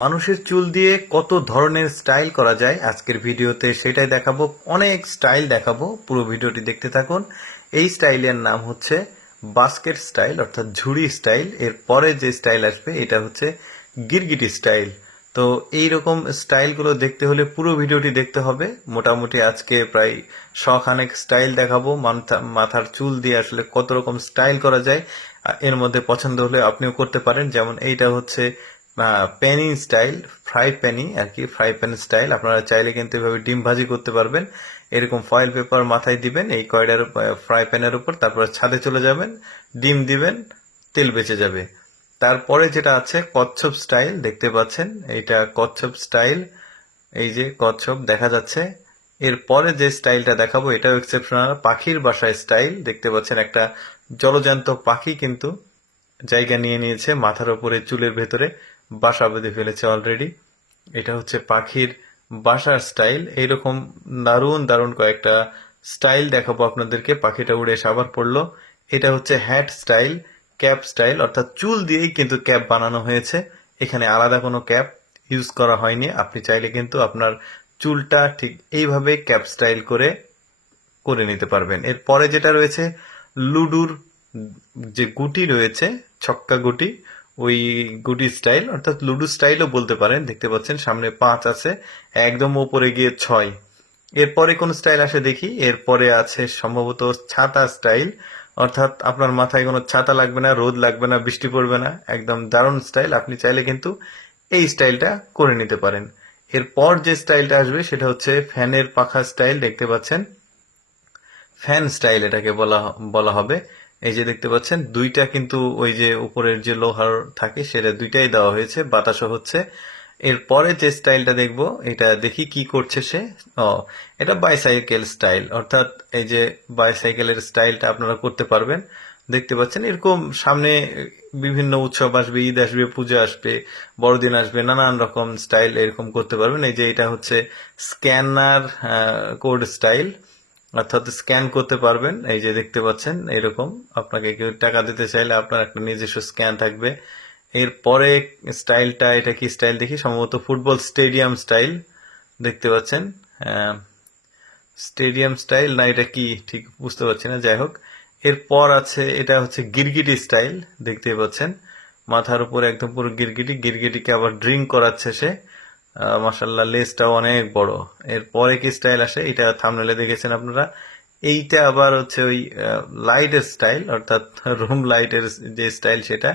মানুষের চুল দিয়ে কত ধরনের স্টাইল করা যায় আজকের ভিডিওতে সেটাই দেখাবো। অনেক স্টাইল দেখাবো, পুরো ভিডিওটি দেখতে থাকুন। এই স্টাইলের নাম হচ্ছে বাস্কেট স্টাইল অর্থাৎ ঝুড়ি স্টাইল। এর পরে যে স্টাইল আসবে এটা হচ্ছে গিরগিটি স্টাইল। তো এইরকম স্টাইলগুলো দেখতে হলে পুরো ভিডিওটি দেখতে হবে। মোটামুটি আজকে প্রায় শখানেক স্টাইল দেখাবো। মাথার চুল দিয়ে আসলে কত রকম স্টাইল করা যায়, এর মধ্যে পছন্দ হলে আপনিও করতে পারেন। যেমন এইটা হচ্ছে পেনি স্টাইল, ফ্রাই প্যানি আর কি, ফ্রাই প্যান স্টাইল। আপনারা চাইলে কিন্তু এভাবে ডিম ভাজি করতে পারবেন। এরকম ফয়েল পেপার মাথায় দিবেন এই কয়ডার ফ্রাই প্যানের উপর, তারপর ছাদে চলে যাবেন, ডিম দিবেন, তেল বেঁচে যাবে। তারপরে যেটা আছে কচ্ছপ স্টাইল, দেখতে পাচ্ছেন এইটা কচ্ছপ স্টাইল, এই যে কচ্ছপ দেখা যাচ্ছে। এরপরে যে স্টাইলটা দেখাবো এটাও এক্সেপশনাল, পাখির বাসায় স্টাইল। দেখতে পাচ্ছেন একটা জলজান্ত পাখি কিন্তু জায়গা নিয়ে নিয়েছে মাথার উপরে, চুলের ভেতরে বাসা বেঁধে ফেলেছে অলরেডি। এটা হচ্ছে পাখির বাসার স্টাইল। এইরকম দারুণ দারুণ কয়েকটা স্টাইল দেখাবো আপনাদেরকে। পাখিটা উড়ে এসে আবার পড়লো। এটা হচ্ছে হ্যাট স্টাইল, ক্যাপ স্টাইল, অর্থাৎ চুল দিয়েই কিন্তু ক্যাপ বানানো হয়েছে। এখানে আলাদা কোনো ক্যাপ ইউজ করা হয়নি। আপনি চাইলে কিন্তু আপনার চুলটা ঠিক এইভাবে ক্যাপ স্টাইল করে করে নিতে পারবেন। এরপরে যেটা রয়েছে লুডুর যে গুটি রয়েছে, ছক্কা গুটি, ওই গুটি স্টাইল অর্থাৎ লুডু স্টাইলও বলতে পারেন। দেখতে পাচ্ছেন সামনে 5 আছে, একদম উপরে গিয়ে 6। এরপরে কোন স্টাইল আসে দেখি। এরপরে আছে সম্ভবত ছাতা স্টাইল, অর্থাৎ আপনার মাথায় কোনো ছাতা লাগবে না, রোদ লাগবে না, বৃষ্টি পড়বে না, একদম দারুণ স্টাইল। আপনি চাইলে কিন্তু এই স্টাইলটা করে নিতে পারেন। এরপর যে স্টাইলটা আসবে সেটা হচ্ছে ফ্যানের পাখা স্টাইল। দেখতে পাচ্ছেন ফ্যান স্টাইল এটাকে বলা বলা হবে। এই যে দেখতে পাচ্ছেন দুইটা কিন্তু ওই যে উপরের যে লোহার থাকে সেটা দুইটাই দেওয়া হয়েছে, বাতাসও হচ্ছে। এরপরে যে স্টাইলটা দেখবো এটা দেখি কি করছে সে। ও, এটা বাইসাইকেল স্টাইল, অর্থাৎ এই যে বাইসাইকেলের স্টাইলটা আপনারা করতে পারবেন। দেখতে পাচ্ছেন এরকম সামনে বিভিন্ন উৎসব আসবে, ঈদ আসবে, পূজা আসবে, বড়দিন আসবে, নানান রকম স্টাইল এরকম করতে পারবেন। এই যে এটা হচ্ছে স্ক্যানার কোড স্টাইল, অর্থাৎ স্ক্যান করতে পারবেন। এই যে দেখতে পাচ্ছেন এরকম আপনাকে কেউ টাকা দিতে চাইলে আপনার একটা নিজস্ব স্ক্যান থাকবে। এরপরে স্টাইলটা, এটা কি স্টাইল দেখি, সম্ভবত ফুটবল স্টেডিয়াম স্টাইল। দেখতে পাচ্ছেন স্টেডিয়াম স্টাইল, না এটা কি ঠিক বুঝতে পারছি না, যাই হোক। এরপর আছে এটা হচ্ছে গিরগিটি স্টাইল। দেখতে পাচ্ছেন মাথার উপর একদম পুরো গিরগিটি, গিরগিটিকে আবার ড্রিঙ্ক করাচ্ছে সে। মাশাল্লাহ লেজটাও অনেক বড়। এরপরে কি স্টাইল আসে এটা থাম্বনেলে দেখেছেন আপনারা। এইটা আবার হচ্ছে ওই লাইটের স্টাইল, অর্থাৎ রুম লাইটের যে স্টাইল সেটা।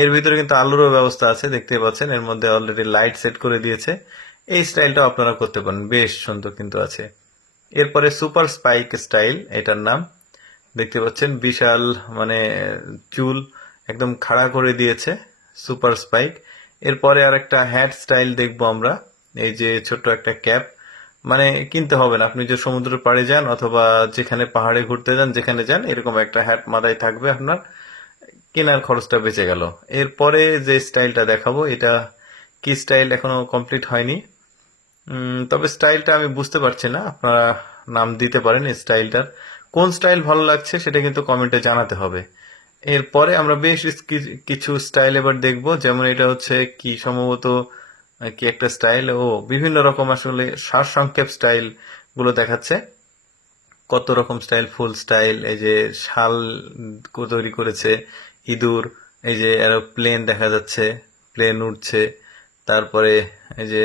এর ভিতরে কিন্তু আলোরও ব্যবস্থা আছে, দেখতে পাচ্ছেন এর মধ্যে অলরেডি লাইট সেট করে দিয়েছে। এই স্টাইলটাও আপনারা করতে পারেন, বেশ সুন্দর কিন্তু আছে। এরপরে সুপার স্পাইক স্টাইল এটার নাম। দেখতে পাচ্ছেন বিশাল মানে চুল একদম খাড়া করে দিয়েছে, সুপার স্পাইক। এরপরে আর একটা হ্যাট স্টাইল দেখবো আমরা। এই যে ছোট্ট একটা ক্যাপ, মানে কিনতে হবে না, আপনি যে সমুদ্রের পাড়ে যান অথবা যেখানে পাহাড়ে ঘুরতে যান, যেখানে যান এরকম একটা হ্যাট মাথায় থাকবে আপনার, কেনার খরচটা বেঁচে গেল। এরপরে যে স্টাইলটা দেখাবো এটা কি স্টাইল এখনো কমপ্লিট হয়নি। তবে স্টাইলটা আমি বুঝতে পারছি না, আপনারা নাম দিতে পারেন এই স্টাইলটার। কোন স্টাইল ভালো লাগছে সেটা কিন্তু কমেন্টে জানাতে হবে। এরপরে আমরা বেশ কিছু স্টাইল এবার দেখবো। যেমন এটা হচ্ছে কি সম্ভবত কি একটা স্টাইল, ও বিভিন্ন রকম আসলে সারসংক্ষেপ স্টাইল গুলো দেখাচ্ছে। কত রকম স্টাইল, ফুল স্টাইল, এই যে শাল তৈরি করেছে, ইঁদুর, এই যে এরোপ্লেন দেখা যাচ্ছে, প্লেন উঠছে। তারপরে এই যে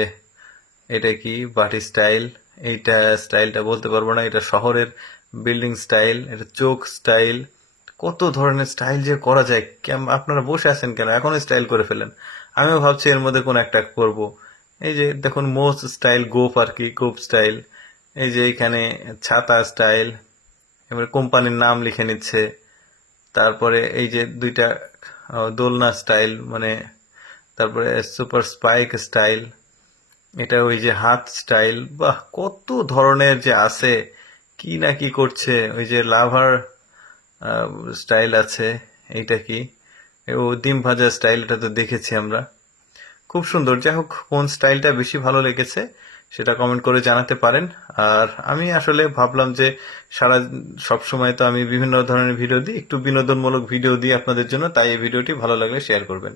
এটা কি বাটি স্টাইল, এইটা স্টাইলটা বলতে পারবো না, এটা শহরের বিল্ডিং স্টাইল। এটা চোখ স্টাইল। কত ধরনের স্টাইল যে করা যায়, আপনারা বসে আছেন কেন, এখন স্টাইল করে ফেলেন। আমিও ভাবছি এর মধ্যে কোন একটা করব। এই যে দেখুন মোজ স্টাইল, গোপ আর কি, গোপ স্টাইল। এই যে এখানে ছাতা স্টাইল, এবার কোম্পানির নাম লিখে নিচ্ছে। তারপরে এই যে দুইটা দোলনা স্টাইল, মানে তারপরে সুপার স্পাইক স্টাইল, এটা ওই যে হাত স্টাইল। বাহ, কত ধরনের যে আছে, কি না কি করছে। ওই যে লাভার স্টাইল আছে, এইটা কি, ও ডিম ভাজা স্টাইল, এটা তো দেখেছি আমরা। খুব সুন্দর। যাই হোক, কোন স্টাইলটা বেশি ভালো লেগেছে সেটা কমেন্ট করে জানাতে পারেন। আর আমি আসলে ভাবলাম যে সব সময় তো আমি বিভিন্ন ধরনের ভিডিও দিই, একটু বিনোদনমূলক ভিডিও দিই আপনাদের জন্য, তাই এই ভিডিওটি ভালো লাগলে শেয়ার করবেন।